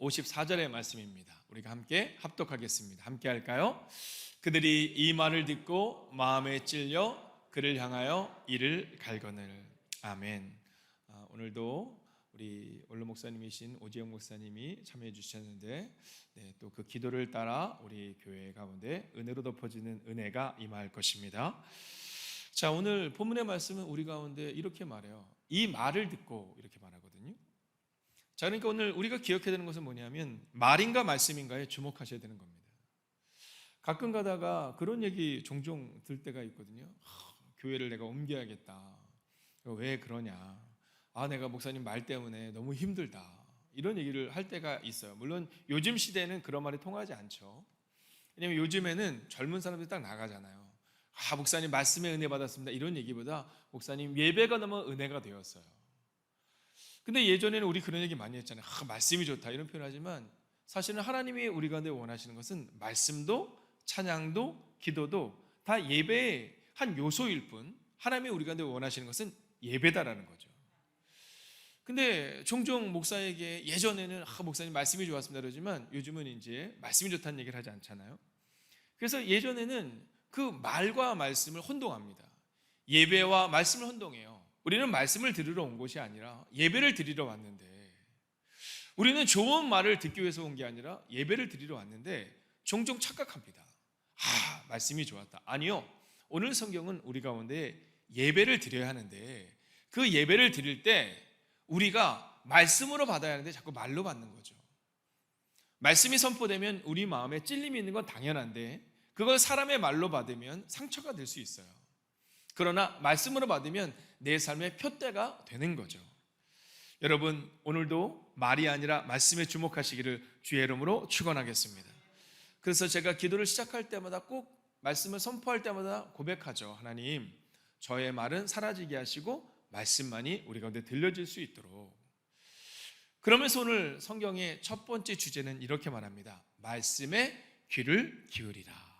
54절의 말씀입니다. 우리가 함께 합독하겠습니다. 함께 할까요? 그들이 이 말을 듣고 마음에 찔려 그를 향하여 이를 갈거늘. 아멘. 오늘도 우리 원로 목사님이신 오지영 목사님이 참여해 주셨는데, 또 그 기도를 따라 우리 교회 가운데 은혜로 덮어지는 은혜가 임할 것입니다. 자, 오늘 본문의 말씀은 우리 가운데 이렇게 말해요. 이 말을 듣고 이렇게 말하거든요. 자, 그러니까 오늘 우리가 기억해야 되는 것은 뭐냐면 말인가 말씀인가에 주목하셔야 되는 겁니다. 가끔 가다가 그런 얘기 종종 들 때가 있거든요. 교회를 내가 옮겨야겠다. 왜 그러냐? 내가 목사님 말 때문에 너무 힘들다. 이런 얘기를 할 때가 있어요. 물론 요즘 시대에는 그런 말이 통하지 않죠. 왜냐하면 요즘에는 젊은 사람들이 딱 나가잖아요. 목사님 말씀에 은혜 받았습니다. 이런 얘기보다 목사님 예배가 너무 은혜가 되었어요. 근데 예전에는 우리 그런 얘기 많이 했잖아요. 말씀이 좋다 이런 표현하지만 사실은 하나님이 우리 가운데 원하시는 것은 말씀도 찬양도 기도도 다 예배의 한 요소일 뿐, 하나님이 우리 가운데 원하시는 것은 예배다라는 거죠. 근데 종종 목사에게 예전에는 목사님 말씀이 좋았습니다 그러지만 요즘은 이제 말씀이 좋다는 얘기를 하지 않잖아요. 그래서 예전에는 그 말과 말씀을 혼동합니다. 예배와 말씀을 혼동해요. 우리는 말씀을 들으러 온 것이 아니라 예배를 드리러 왔는데, 우리는 좋은 말을 듣기 위해서 온 게 아니라 예배를 드리러 왔는데 종종 착각합니다. 말씀이 좋았다. 아니요, 오늘 성경은 우리 가운데 예배를 드려야 하는데 그 예배를 드릴 때 우리가 말씀으로 받아야 하는데 자꾸 말로 받는 거죠. 말씀이 선포되면 우리 마음에 찔림이 있는 건 당연한데 그걸 사람의 말로 받으면 상처가 될 수 있어요. 그러나 말씀으로 받으면 내 삶의 표대가 되는 거죠. 여러분, 오늘도 말이 아니라 말씀에 주목하시기를 주의 이름으로 축원하겠습니다. 그래서 제가 기도를 시작할 때마다 꼭 말씀을 선포할 때마다 고백하죠. 하나님, 저의 말은 사라지게 하시고 말씀만이 우리 가운데 들려질 수 있도록. 그러면서 오늘 성경의 첫 번째 주제는 이렇게 말합니다. 말씀에 귀를 기울이라.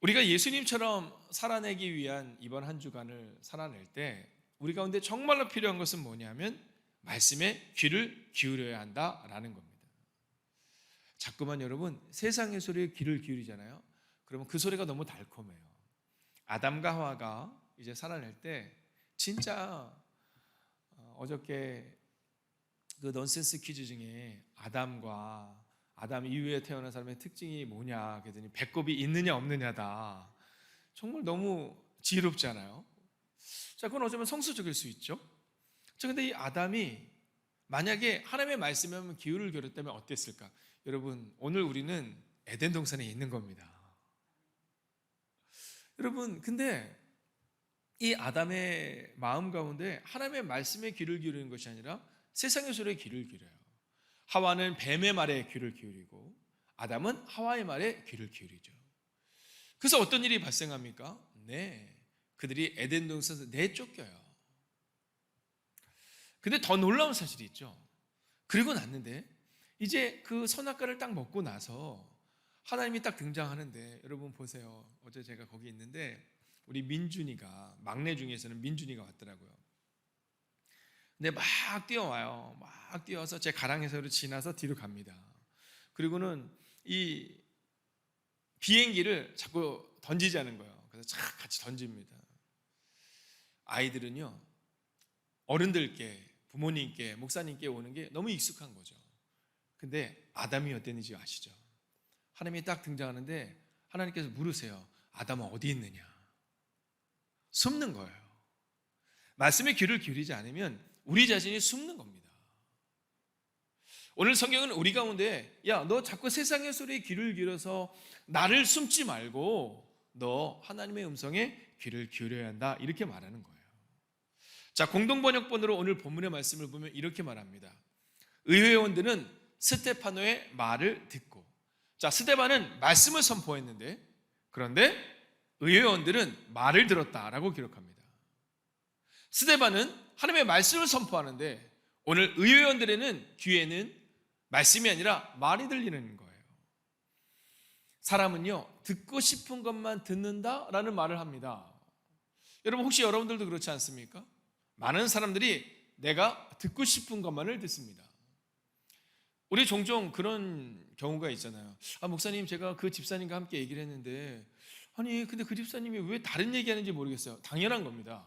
우리가 예수님처럼 살아내기 위한 이번 한 주간을 살아낼 때 우리 가운데 정말로 필요한 것은 뭐냐면 말씀에 귀를 기울여야 한다라는 겁니다. 자꾸만 여러분 세상의 소리에 귀를 기울이잖아요. 그러면 그 소리가 너무 달콤해요. 아담과 하와가 이제 살아낼 때 진짜 어저께 그 넌센스 퀴즈 중에 아담 이후에 태어난 사람의 특징이 뭐냐 그랬더니 배꼽이 있느냐 없느냐다. 정말 너무 지혜롭잖아요. 자, 그건 어쩌면 성수적일 수 있죠. 자, 근데 이 아담이 만약에 하나님의 말씀에 한번 기울을 기울였다면 어땠을까? 여러분, 오늘 우리는 에덴 동산에 있는 겁니다. 여러분, 근데 이 아담의 마음 가운데 하나님의 말씀에 귀를 기울이는 것이 아니라 세상의 소리에 귀를 기울여요. 하와는 뱀의 말에 귀를 기울이고 아담은 하와의 말에 귀를 기울이죠. 그래서 어떤 일이 발생합니까? 그들이 에덴 동산에서 내쫓겨요. 근데 더 놀라운 사실이 있죠. 그리고 났는데 이제 그 선악과를 딱 먹고 나서 하나님이 딱 등장하는데, 여러분 보세요. 어제 제가 거기 있는데 우리 민준이가, 막내 중에서는 민준이가 왔더라고요. 근데 막 뛰어와요. 막 뛰어와서 제 가랑에서로 지나서 뒤로 갑니다. 그리고는 이 비행기를 자꾸 던지자는 거예요. 그래서 착 같이 던집니다. 아이들은요, 어른들께, 부모님께, 목사님께 오는 게 너무 익숙한 거죠. 근데 아담이 어땠는지 아시죠? 하나님이 딱 등장하는데 하나님께서 물으세요. 아담은 어디 있느냐? 숨는 거예요. 말씀에 귀를 기울이지 않으면 우리 자신이 숨는 겁니다. 오늘 성경은 우리 가운데 너 자꾸 세상의 소리에 귀를 기울여서 나를 숨지 말고 너 하나님의 음성에 귀를 기울여야 한다, 이렇게 말하는 거예요. 자, 공동번역본으로 오늘 본문의 말씀을 보면 이렇게 말합니다. 의회원들은 스데파노의 말을 듣고, 자, 스데반은 말씀을 선포했는데 그런데 의회원들은 말을 들었다라고 기록합니다. 스데반은 하나님의 말씀을 선포하는데 오늘 의회원들에는 귀에는 말씀이 아니라 말이 들리는 거예요. 사람은요, 듣고 싶은 것만 듣는다라는 말을 합니다. 여러분, 혹시 여러분들도 그렇지 않습니까? 많은 사람들이 내가 듣고 싶은 것만을 듣습니다. 우리 종종 그런 경우가 있잖아요. 목사님, 제가 그 집사님과 함께 얘기를 했는데, 아니 근데 그 집사님이 왜 다른 얘기하는지 모르겠어요. 당연한 겁니다.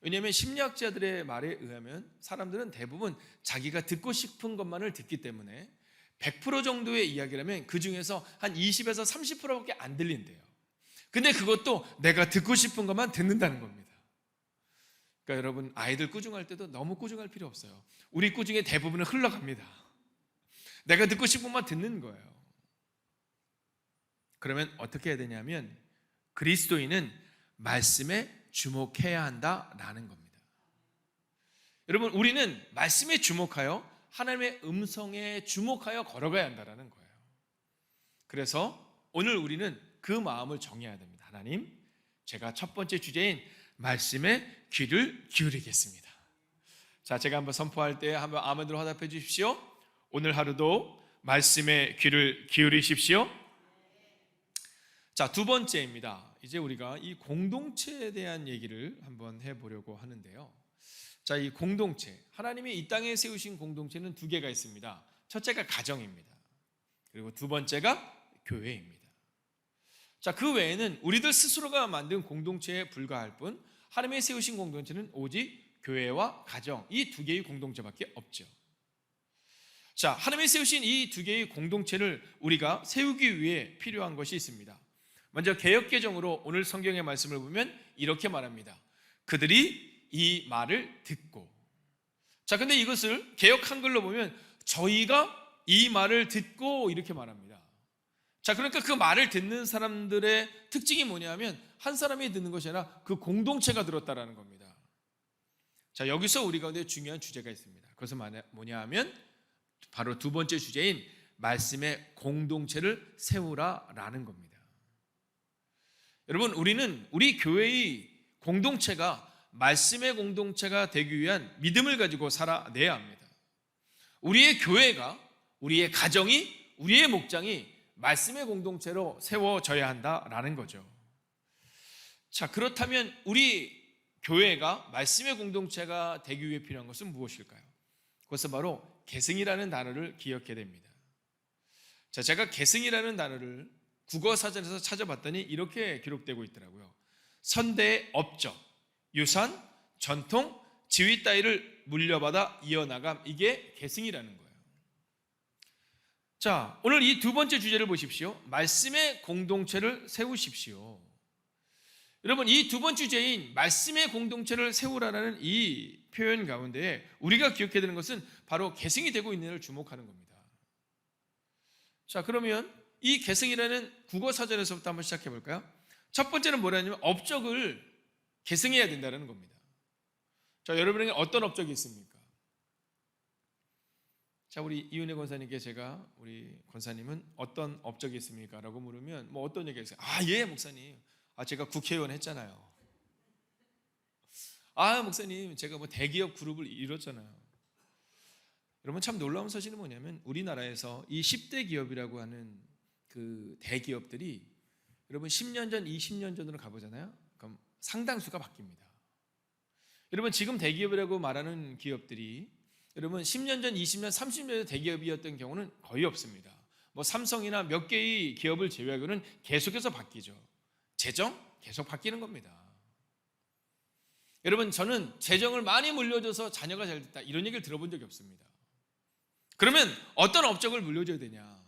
왜냐하면 심리학자들의 말에 의하면 사람들은 대부분 자기가 듣고 싶은 것만을 듣기 때문에 100% 정도의 이야기라면 그 중에서 한 20에서 30%밖에 안 들린대요. 근데 그것도 내가 듣고 싶은 것만 듣는다는 겁니다. 그러니까 여러분, 아이들 꾸중할 때도 너무 꾸중할 필요 없어요. 우리 꾸중의 대부분은 흘러갑니다. 내가 듣고 싶은 것만 듣는 거예요. 그러면 어떻게 해야 되냐면 그리스도인은 말씀에 주목해야 한다라는 겁니다. 여러분, 우리는 말씀에 주목하여 하나님의 음성에 주목하여 걸어가야 한다는 거예요. 그래서 오늘 우리는 그 마음을 정해야 됩니다. 하나님, 제가 첫 번째 주제인 말씀에 귀를 기울이겠습니다. 자, 제가 한번 선포할 때 한번 아멘으로 화답해 주십시오. 오늘 하루도 말씀에 귀를 기울이십시오. 자, 두 번째입니다. 이제 우리가 이 공동체에 대한 얘기를 한번 해보려고 하는데요. 자, 이 공동체, 하나님이 이 땅에 세우신 공동체는 두 개가 있습니다. 첫째가 가정입니다. 그리고 두 번째가 교회입니다. 자, 그 외에는 우리들 스스로가 만든 공동체에 불과할 뿐 하나님이 세우신 공동체는 오직 교회와 가정, 이 두 개의 공동체밖에 없죠. 자, 하나님이 세우신 이 두 개의 공동체를 우리가 세우기 위해 필요한 것이 있습니다. 먼저 개역개정으로 오늘 성경의 말씀을 보면 이렇게 말합니다. 그들이 이 말을 듣고. 자, 근데 이것을 개역 한글로 보면 저희가 이 말을 듣고 이렇게 말합니다. 자, 그러니까 그 말을 듣는 사람들의 특징이 뭐냐면 한 사람이 듣는 것이 아니라 그 공동체가 들었다라는 겁니다. 자, 여기서 우리 가운데 중요한 주제가 있습니다. 그것은 뭐냐 하면 바로 두 번째 주제인 말씀의 공동체를 세우라라는 겁니다. 여러분, 우리는 우리 교회의 공동체가 말씀의 공동체가 되기 위한 믿음을 가지고 살아내야 합니다. 우리의 교회가, 우리의 가정이, 우리의 목장이 말씀의 공동체로 세워져야 한다라는 거죠. 자, 그렇다면 우리 교회가 말씀의 공동체가 되기 위해 필요한 것은 무엇일까요? 그것은 바로 계승이라는 단어를 기억해야 됩니다. 자, 제가 계승이라는 단어를 국어사전에서 찾아봤더니 이렇게 기록되고 있더라고요. 선대의 업적, 유산, 전통, 지위 따위를 물려받아 이어나감, 이게 계승이라는 거예요. 자, 오늘 이 두 번째 주제를 보십시오. 말씀의 공동체를 세우십시오. 여러분, 이 두 번째 주제인 말씀의 공동체를 세우라는 이 표현 가운데 우리가 기억해야 되는 것은 바로 계승이 되고 있는 일을 주목하는 겁니다. 자, 그러면 이 계승이라는 국어사전에서부터 한번 시작해 볼까요? 첫 번째는 뭐냐면 업적을 계승해야 된다는 겁니다. 자, 여러분에게 어떤 업적이 있습니까? 자, 우리 이은혜 권사님께 제가 우리 권사님은 어떤 업적이 있습니까? 라고 물으면 뭐 어떤 얘기가 있어요? 예, 목사님. 제가 국회의원 했잖아요. 목사님, 제가 뭐 대기업 그룹을 이뤘잖아요. 여러분, 참 놀라운 사실은 뭐냐면 우리나라에서 이 10대 기업이라고 하는 그 대기업들이 여러분 10년 전, 20년 전으로 가보잖아요. 그럼 상당수가 바뀝니다. 여러분, 지금 대기업이라고 말하는 기업들이 여러분 10년 전, 20년, 30년 전 대기업이었던 경우는 거의 없습니다. 뭐 삼성이나 몇 개의 기업을 제외하고는 계속해서 바뀌죠. 재정 계속 바뀌는 겁니다. 여러분, 저는 재정을 많이 물려줘서 자녀가 잘 됐다 이런 얘기를 들어본 적이 없습니다. 그러면 어떤 업적을 물려줘야 되냐?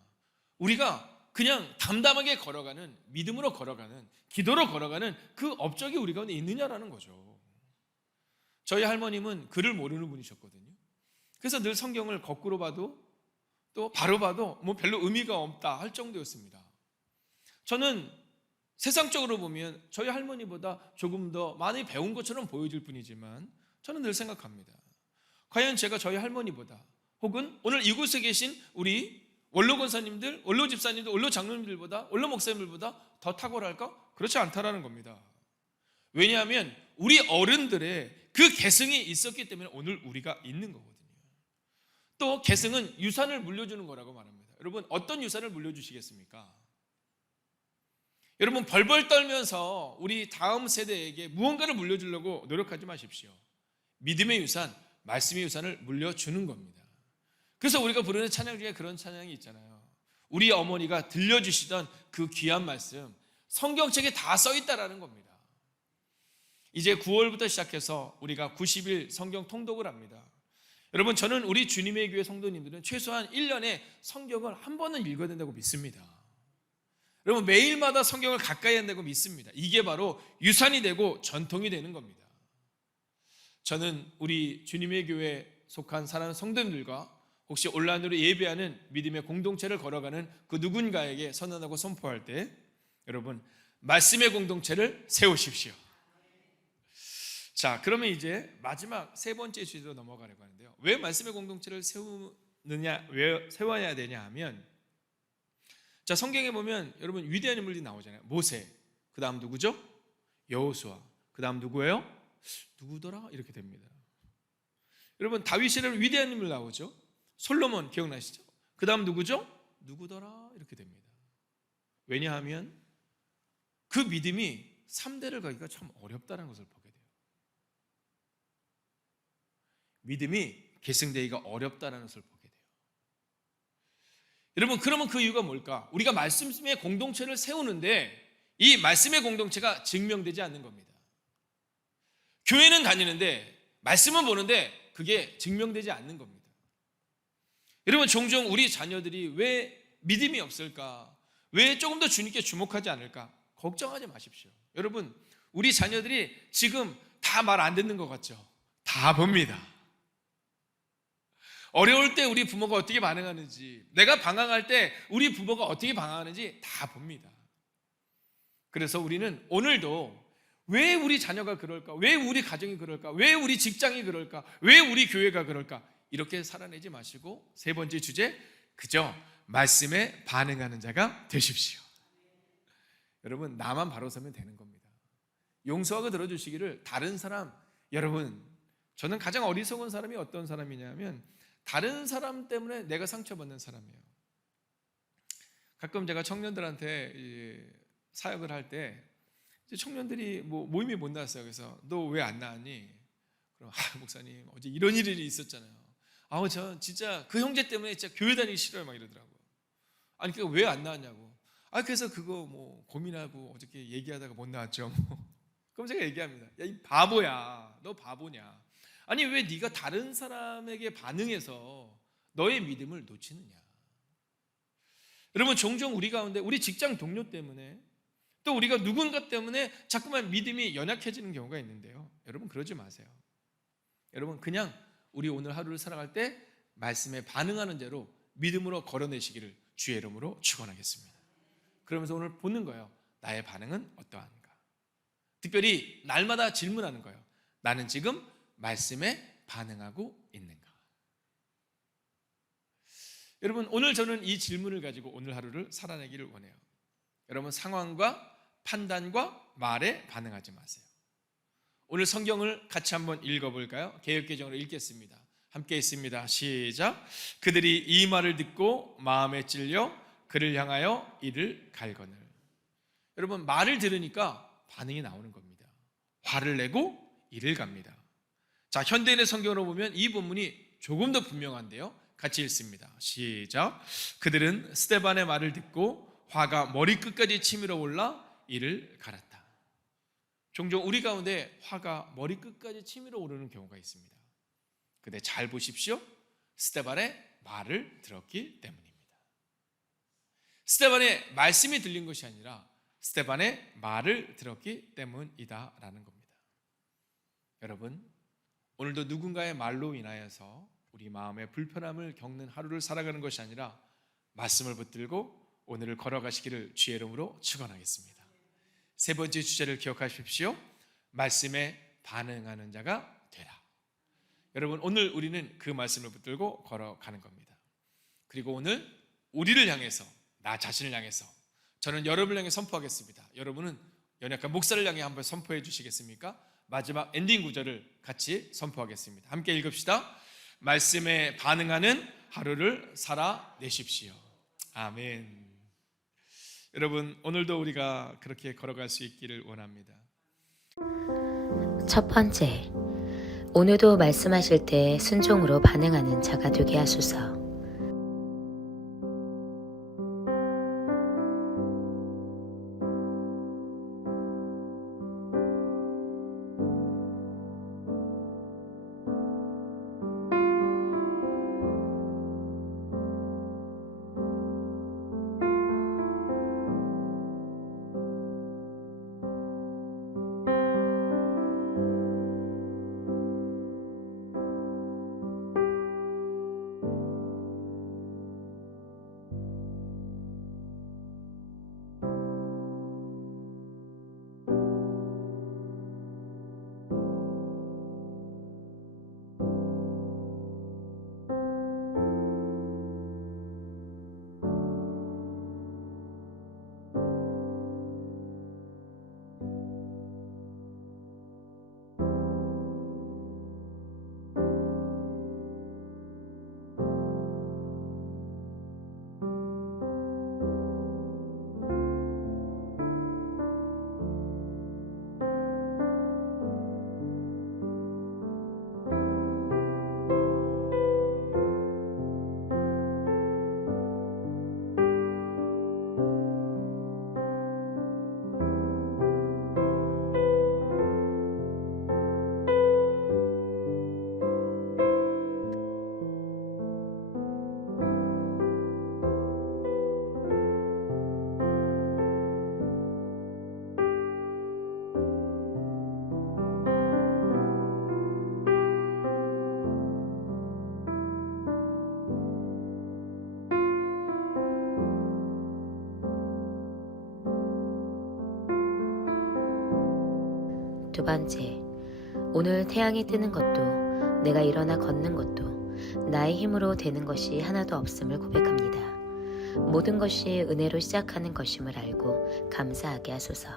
우리가 그냥 담담하게 걸어가는, 믿음으로 걸어가는, 기도로 걸어가는 그 업적이 우리 가운데 있느냐라는 거죠. 저희 할머님은 글을 모르는 분이셨거든요. 그래서 늘 성경을 거꾸로 봐도 또 바로 봐도 뭐 별로 의미가 없다 할 정도였습니다. 저는 세상적으로 보면 저희 할머니보다 조금 더 많이 배운 것처럼 보여질 뿐이지만 저는 늘 생각합니다. 과연 제가 저희 할머니보다 혹은 오늘 이곳에 계신 우리 원로 권사님들, 원로 집사님들, 원로 장로님들보다, 원로 목사님들보다 더 탁월할까? 그렇지 않다라는 겁니다. 왜냐하면 우리 어른들의 그 계승이 있었기 때문에 오늘 우리가 있는 거거든요. 또 계승은 유산을 물려주는 거라고 말합니다. 여러분, 어떤 유산을 물려주시겠습니까? 여러분, 벌벌 떨면서 우리 다음 세대에게 무언가를 물려주려고 노력하지 마십시오. 믿음의 유산, 말씀의 유산을 물려주는 겁니다. 그래서 우리가 부르는 찬양 중에 그런 찬양이 있잖아요. 우리 어머니가 들려주시던 그 귀한 말씀, 성경책에 다 써 있다라는 겁니다. 이제 9월부터 시작해서 우리가 90일 성경 통독을 합니다. 여러분, 저는 우리 주님의 교회 성도님들은 최소한 1년에 성경을 한 번은 읽어야 된다고 믿습니다. 여러분, 매일마다 성경을 가까이 한다고 믿습니다. 이게 바로 유산이 되고 전통이 되는 겁니다. 저는 우리 주님의 교회에 속한 사랑하는 성도님들과 혹시 온라인으로 예배하는 믿음의 공동체를 걸어가는 그 누군가에게 선언하고 선포할 때, 여러분, 말씀의 공동체를 세우십시오. 자, 그러면 이제 마지막 세 번째 주제로 넘어가려고 하는데요. 왜 말씀의 공동체를 세우느냐, 왜 세워야 되냐 하면, 자, 성경에 보면 여러분 위대한 인물들이 나오잖아요. 모세, 그 다음 누구죠? 여호수아, 그 다음 누구예요? 누구더라? 이렇게 됩니다. 여러분, 다윗이라는 위대한 인물 나오죠. 솔로몬 기억나시죠? 그 다음 누구죠? 누구더라? 이렇게 됩니다. 왜냐하면 그 믿음이 3대를 가기가 참 어렵다는 것을 보게 돼요. 믿음이 계승되기가 어렵다는 것을 보게 돼요. 여러분, 그러면 그 이유가 뭘까? 우리가 말씀의 공동체를 세우는데 이 말씀의 공동체가 증명되지 않는 겁니다. 교회는 다니는데 말씀은 보는데 그게 증명되지 않는 겁니다. 여러분, 종종 우리 자녀들이 왜 믿음이 없을까? 왜 조금 더 주님께 주목하지 않을까? 걱정하지 마십시오. 여러분, 우리 자녀들이 지금 다 말 안 듣는 것 같죠? 다 봅니다. 어려울 때 우리 부모가 어떻게 반응하는지, 내가 방황할 때 우리 부모가 어떻게 방황하는지 다 봅니다. 그래서 우리는 오늘도 왜 우리 자녀가 그럴까? 왜 우리 가정이 그럴까? 왜 우리 직장이 그럴까? 왜 우리 교회가 그럴까? 이렇게 살아내지 마시고 세 번째 주제, 그저 말씀에 반응하는 자가 되십시오. 여러분, 나만 바로 서면 되는 겁니다. 용서하고 들어주시기를 다른 사람, 여러분, 저는 가장 어리석은 사람이 어떤 사람이냐면 다른 사람 때문에 내가 상처받는 사람이에요. 가끔 제가 청년들한테 사역을 할 때 청년들이 모임에 못 나왔어요. 그래서 너 왜 안 나왔니? 그럼 목사님 어제 이런 일이 있었잖아요. 저 진짜 그 형제 때문에 진짜 교회 다니기 싫어요 막 이러더라고요. 아니 그러니까 왜 안 나왔냐고. 그래서 그거 고민하고 어저께 얘기하다가 못 나왔죠. 그럼 제가 얘기합니다. 야, 이 바보야, 너 바보냐? 아니 왜 네가 다른 사람에게 반응해서 너의 믿음을 놓치느냐? 여러분, 종종 우리 가운데 우리 직장 동료 때문에 또 우리가 누군가 때문에 자꾸만 믿음이 연약해지는 경우가 있는데요. 여러분, 그러지 마세요. 여러분, 그냥 우리 오늘 하루를 살아갈 때 말씀에 반응하는 대로 믿음으로 걸어내시기를 주의 이름으로 축원하겠습니다. 그러면서 오늘 보는 거예요. 나의 반응은 어떠한가? 특별히 날마다 질문하는 거예요. 나는 지금 말씀에 반응하고 있는가? 여러분, 오늘 저는 이 질문을 가지고 오늘 하루를 살아내기를 원해요. 여러분, 상황과 판단과 말에 반응하지 마세요. 오늘 성경을 같이 한번 읽어볼까요? 개역개정으로 읽겠습니다. 함께 있습니다. 시작. 그들이 이 말을 듣고 마음에 찔려 그를 향하여 이를 갈거늘. 여러분, 말을 들으니까 반응이 나오는 겁니다. 화를 내고 이를 갑니다. 자, 현대인의 성경으로 보면 이 본문이 조금 더 분명한데요. 같이 읽습니다. 시작. 그들은 스데반의 말을 듣고 화가 머리끝까지 치밀어 올라 이를 갈았다. 종종 우리 가운데 화가 머리끝까지 치밀어 오르는 경우가 있습니다. 근데 잘 보십시오. 스데반의 말을 들었기 때문입니다. 스데반의 말씀이 들린 것이 아니라 스데반의 말을 들었기 때문이다라는 겁니다. 여러분, 오늘도 누군가의 말로 인하여서 우리 마음의 불편함을 겪는 하루를 살아가는 것이 아니라 말씀을 붙들고 오늘을 걸어가시기를 주의 이름으로 축원하겠습니다. 세 번째 주제를 기억하십시오. 말씀에 반응하는 자가 되라. 여러분, 오늘 우리는 그 말씀을 붙들고 걸어가는 겁니다. 그리고 오늘 우리를 향해서, 나 자신을 향해서, 저는 여러분을 향해 선포하겠습니다. 여러분은 연약한 목사를 향해 한번 선포해 주시겠습니까? 마지막 엔딩 구절을 같이 선포하겠습니다. 함께 읽읍시다. 말씀에 반응하는 하루를 살아내십시오. 아멘. 여러분, 오늘도 우리가 그렇게 걸어갈 수 있기를 원합니다. 첫 번째, 오늘도 말씀하실 때 순종으로 반응하는 자가 되게 하소서. 두 번째, 오늘 태양이 뜨는 것도 내가 일어나 걷는 것도 나의 힘으로 되는 것이 하나도 없음을 고백합니다. 모든 것이 은혜로 시작하는 것임을 알고 감사하게 하소서.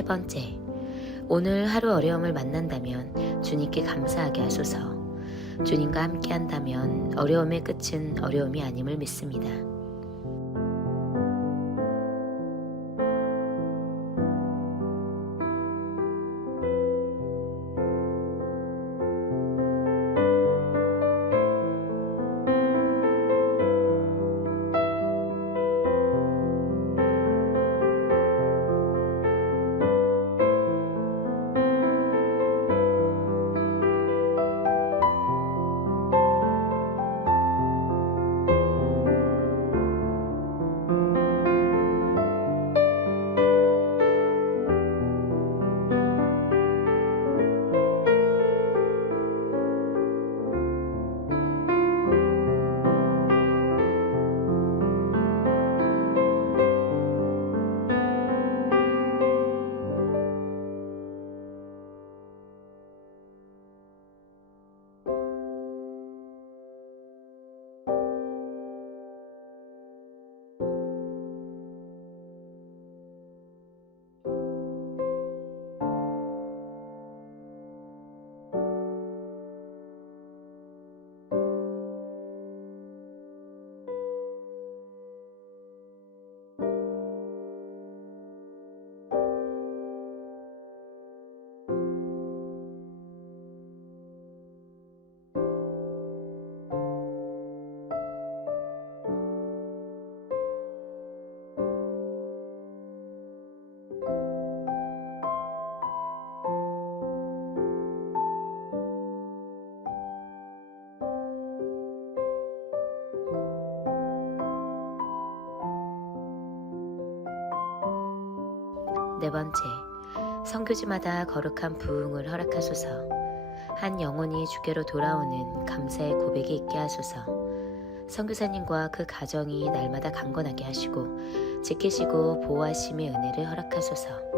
세 번째, 오늘 하루 어려움을 만난다면 주님께 감사하게 하소서. 주님과 함께 한다면 어려움의 끝은 어려움이 아님을 믿습니다. 네 번째, 선교지마다 거룩한 부흥을 허락하소서. 한 영혼이 주께로 돌아오는 감사의 고백이 있게 하소서. 선교사님과 그 가정이 날마다 강건하게 하시고 지키시고 보호하심의 은혜를 허락하소서.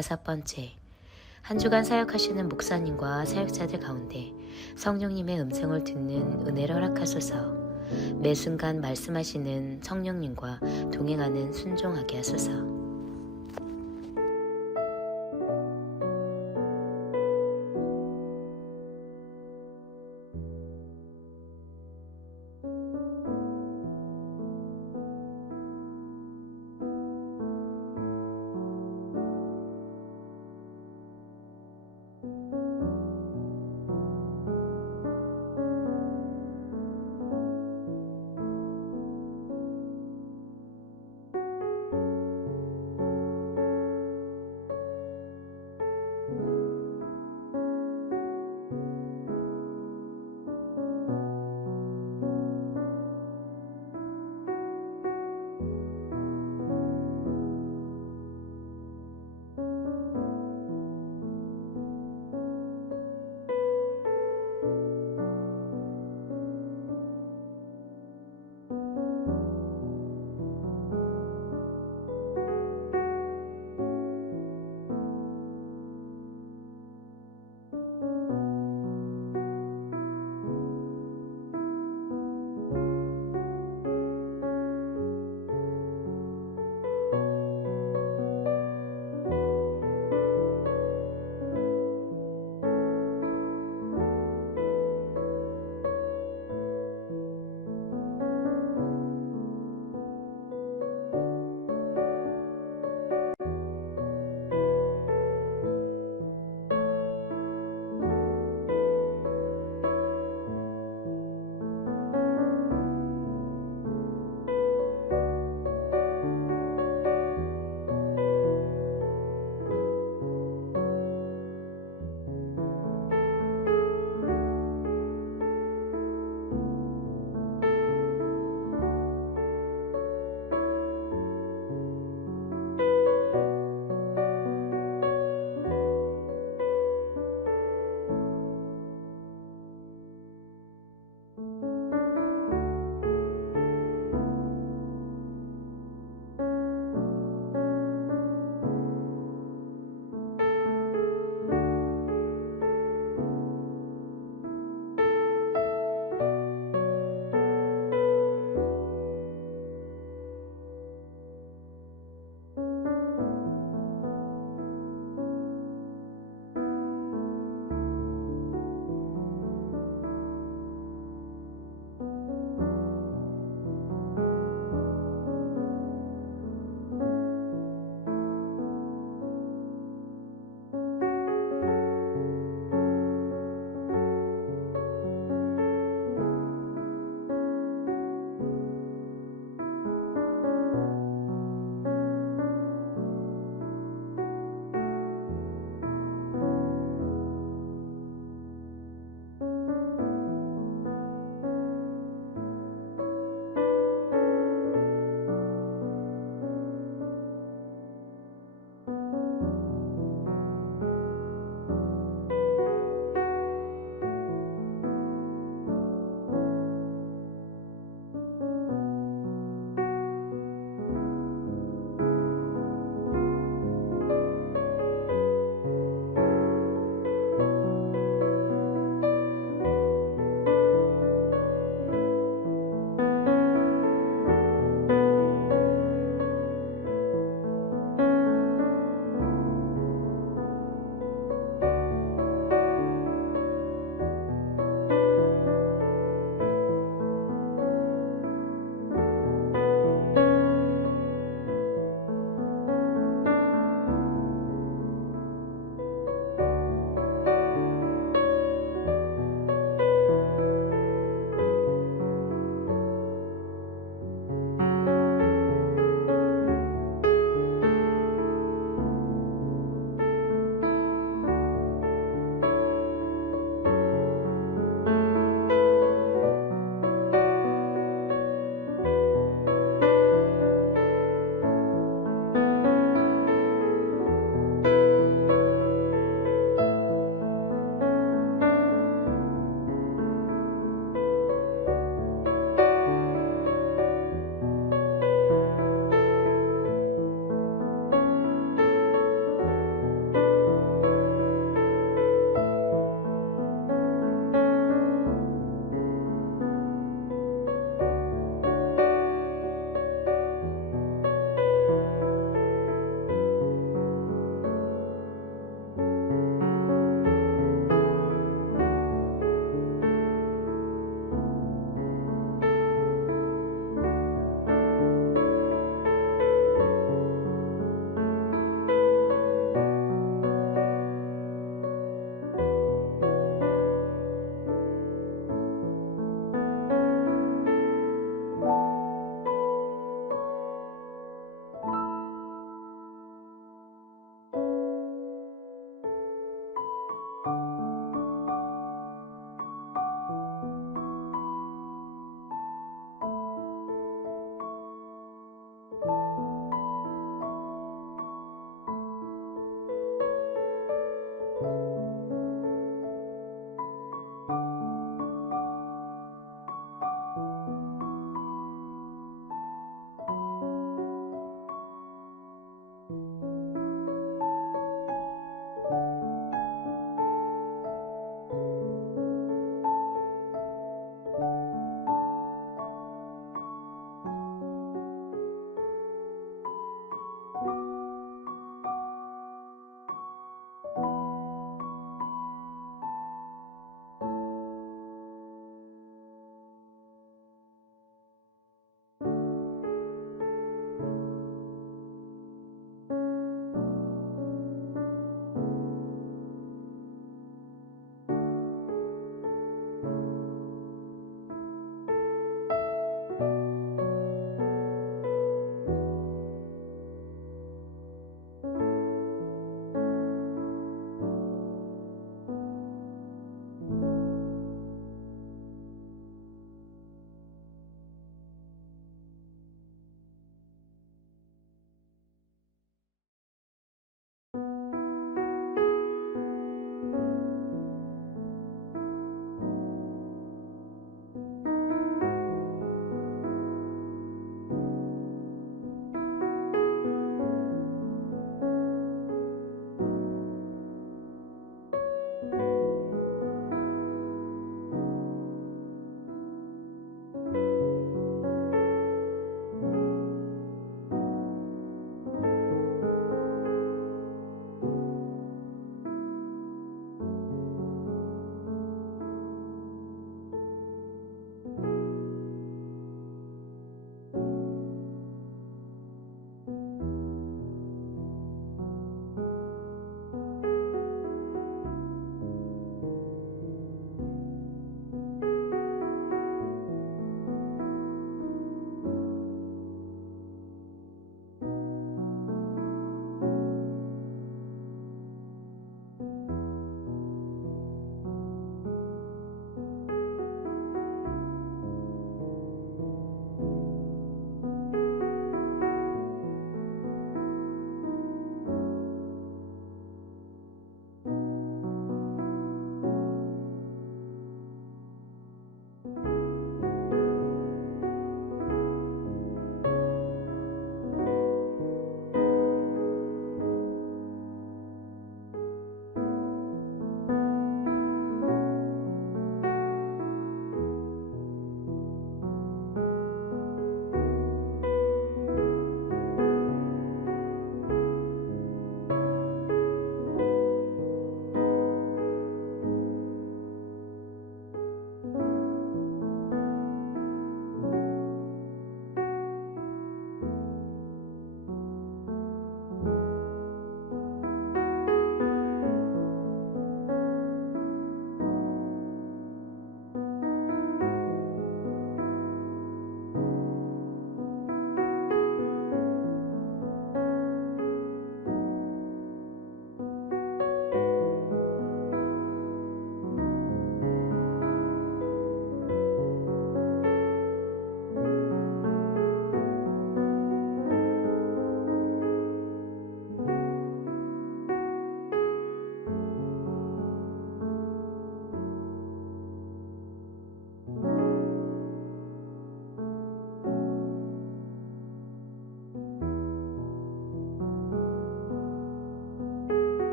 5번째, 한 주간 사역하시는 목사님과 사역자들 가운데 성령님의 음성을 듣는 은혜를 허락하소서. 매 순간 말씀하시는 성령님과 동행하는 순종하게 하소서.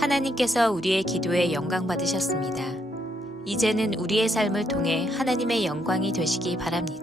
하나님께서 우리의 기도에 영광 받으셨습니다. 이제는 우리의 삶을 통해 하나님의 영광이 되시기 바랍니다.